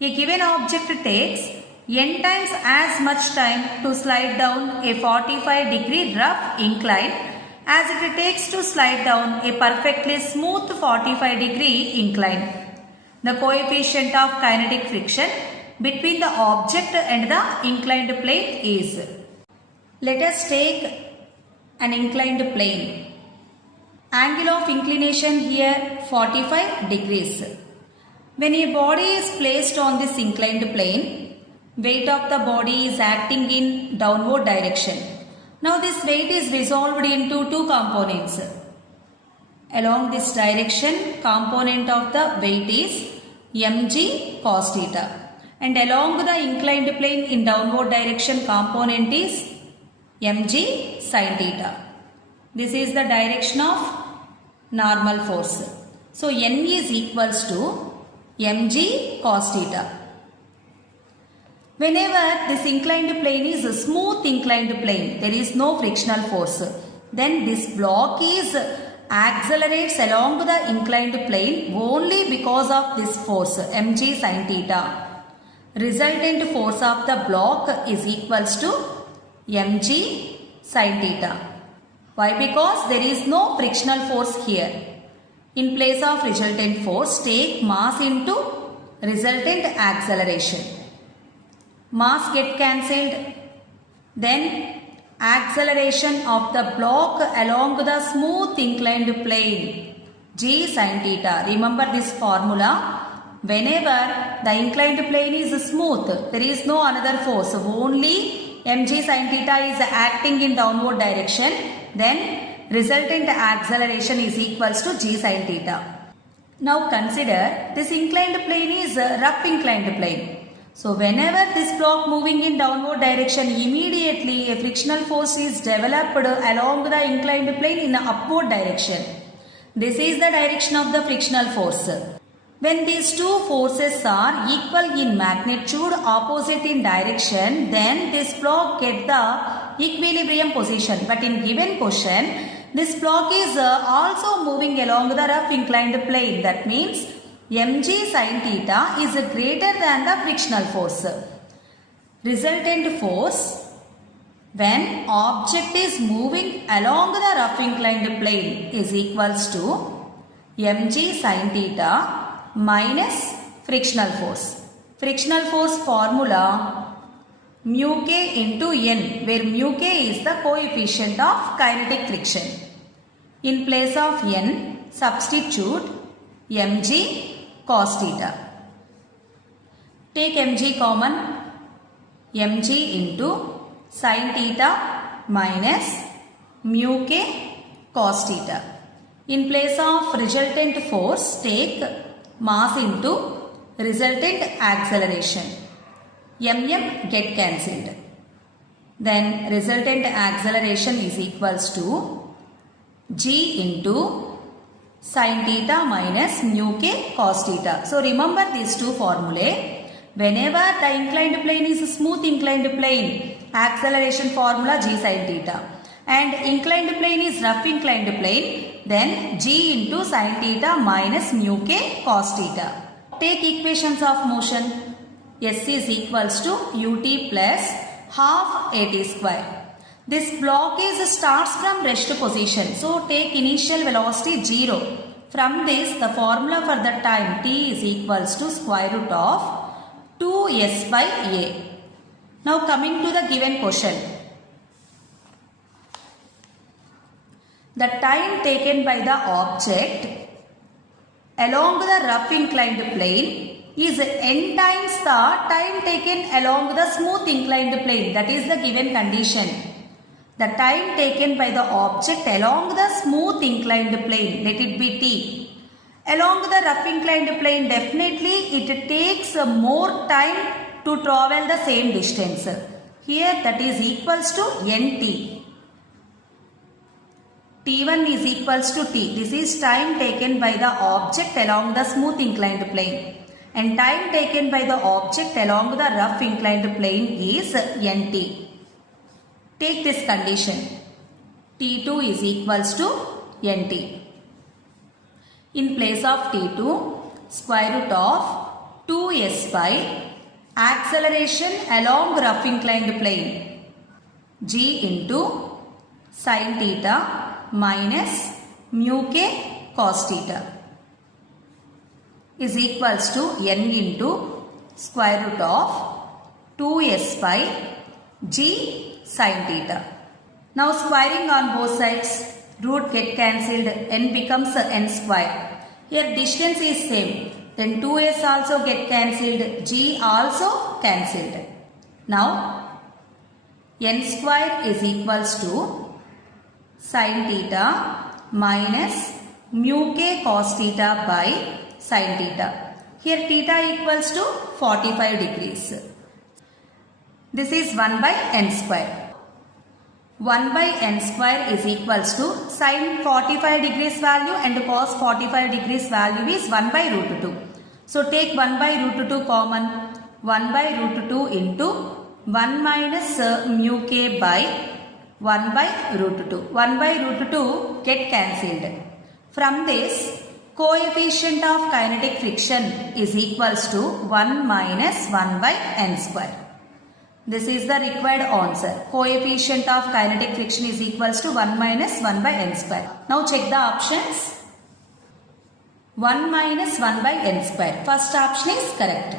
A given object takes n times as much time to slide down a 45-degree rough incline as it takes to slide down a perfectly smooth 45-degree incline. The coefficient of kinetic friction between the object and the inclined plane is. Let us take an inclined plane. Angle of inclination here 45 degrees. When a body is placed on this inclined plane, weight of the body is acting in downward direction. Now this weight is resolved into two components. Along this direction, component of the weight is mg cos theta, and along the inclined plane in downward direction, component is mg sin theta. This is the direction of normal force. So n is equals to mg cos theta. Whenever this inclined plane is a smooth inclined plane, there is no frictional force, then this block is accelerates along the inclined plane only because of this force mg sin theta. Resultant force of the block is equals to mg sin theta. Why? Because there is no frictional force here. In place of resultant force, take mass into resultant acceleration. Mass get cancelled. Then acceleration of the block along the smooth inclined plane g sin theta. Remember this formula. Whenever the inclined plane is smooth, there is no another force. Only mg sin theta is acting in downward direction. Then resultant acceleration is equals to g sin theta. Now consider this inclined plane is a rough inclined plane. So whenever this block moving in downward direction, immediately a frictional force is developed along the inclined plane in upward direction. This is the direction of the frictional force. When these two forces are equal in magnitude, opposite in direction, then this block get the equilibrium position. But in given question, this block is also moving along the rough inclined plane. That means mg sin theta is greater than the frictional force. Resultant force when object is moving along the rough inclined plane is equals to mg sin theta minus frictional force. Frictional force formula mu k into n, where mu k is the coefficient of kinetic friction. In place of n, substitute mg cos theta. Take mg common. Mg into sin theta minus mu k cos theta. In place of resultant force, take mass into resultant acceleration. mm get cancelled. Then resultant acceleration is equals to g into sin theta minus mu k cos theta. So remember these two formulae. Whenever the inclined plane is a smooth inclined plane, acceleration formula g sin theta, and inclined plane is rough inclined plane, then g into sin theta minus mu k cos theta. Take equations of motion. S is equals to ut plus half at square. This block is starts from rest position. So take initial velocity 0. From this, the formula for the time t is equals to square root of 2s by a. Now coming to the given question. The time taken by the object along the rough inclined plane is n times the time taken along the smooth inclined plane. That is the given condition. The time taken by the object along the smooth inclined plane, let it be t. Along the rough inclined plane, definitely it takes more time to travel the same distance. Here that is equals to nt. T1 is equals to t. This is time taken by the object along the smooth inclined plane. And time taken by the object along the rough inclined plane is nt. Take this condition. T2 is equals to nt. In place of T2, square root of 2s by acceleration along rough inclined plane g into sin theta minus mu k cos theta is equals to n into square root of 2s by g sin theta. Now squaring on both sides, root get cancelled, n becomes n square. Here distance is same, then 2s also get cancelled, g also cancelled. Now n square is equals to sin theta minus mu k cos theta by sin theta. Here theta equals to 45 degrees. This is 1 by n square. 1 by n square is equals to sin 45 degrees value and cos 45 degrees value is 1 by root 2. So take 1 by root 2 common. 1 by root 2 into 1 minus mu k by 1 by root 2. 1 by root 2 get cancelled. From this, coefficient of kinetic friction is equals to 1 minus 1 by n square. This is the required answer. Coefficient of kinetic friction is equals to 1 minus 1 by n square. Now check the options. 1 minus 1 by n square. First option is correct.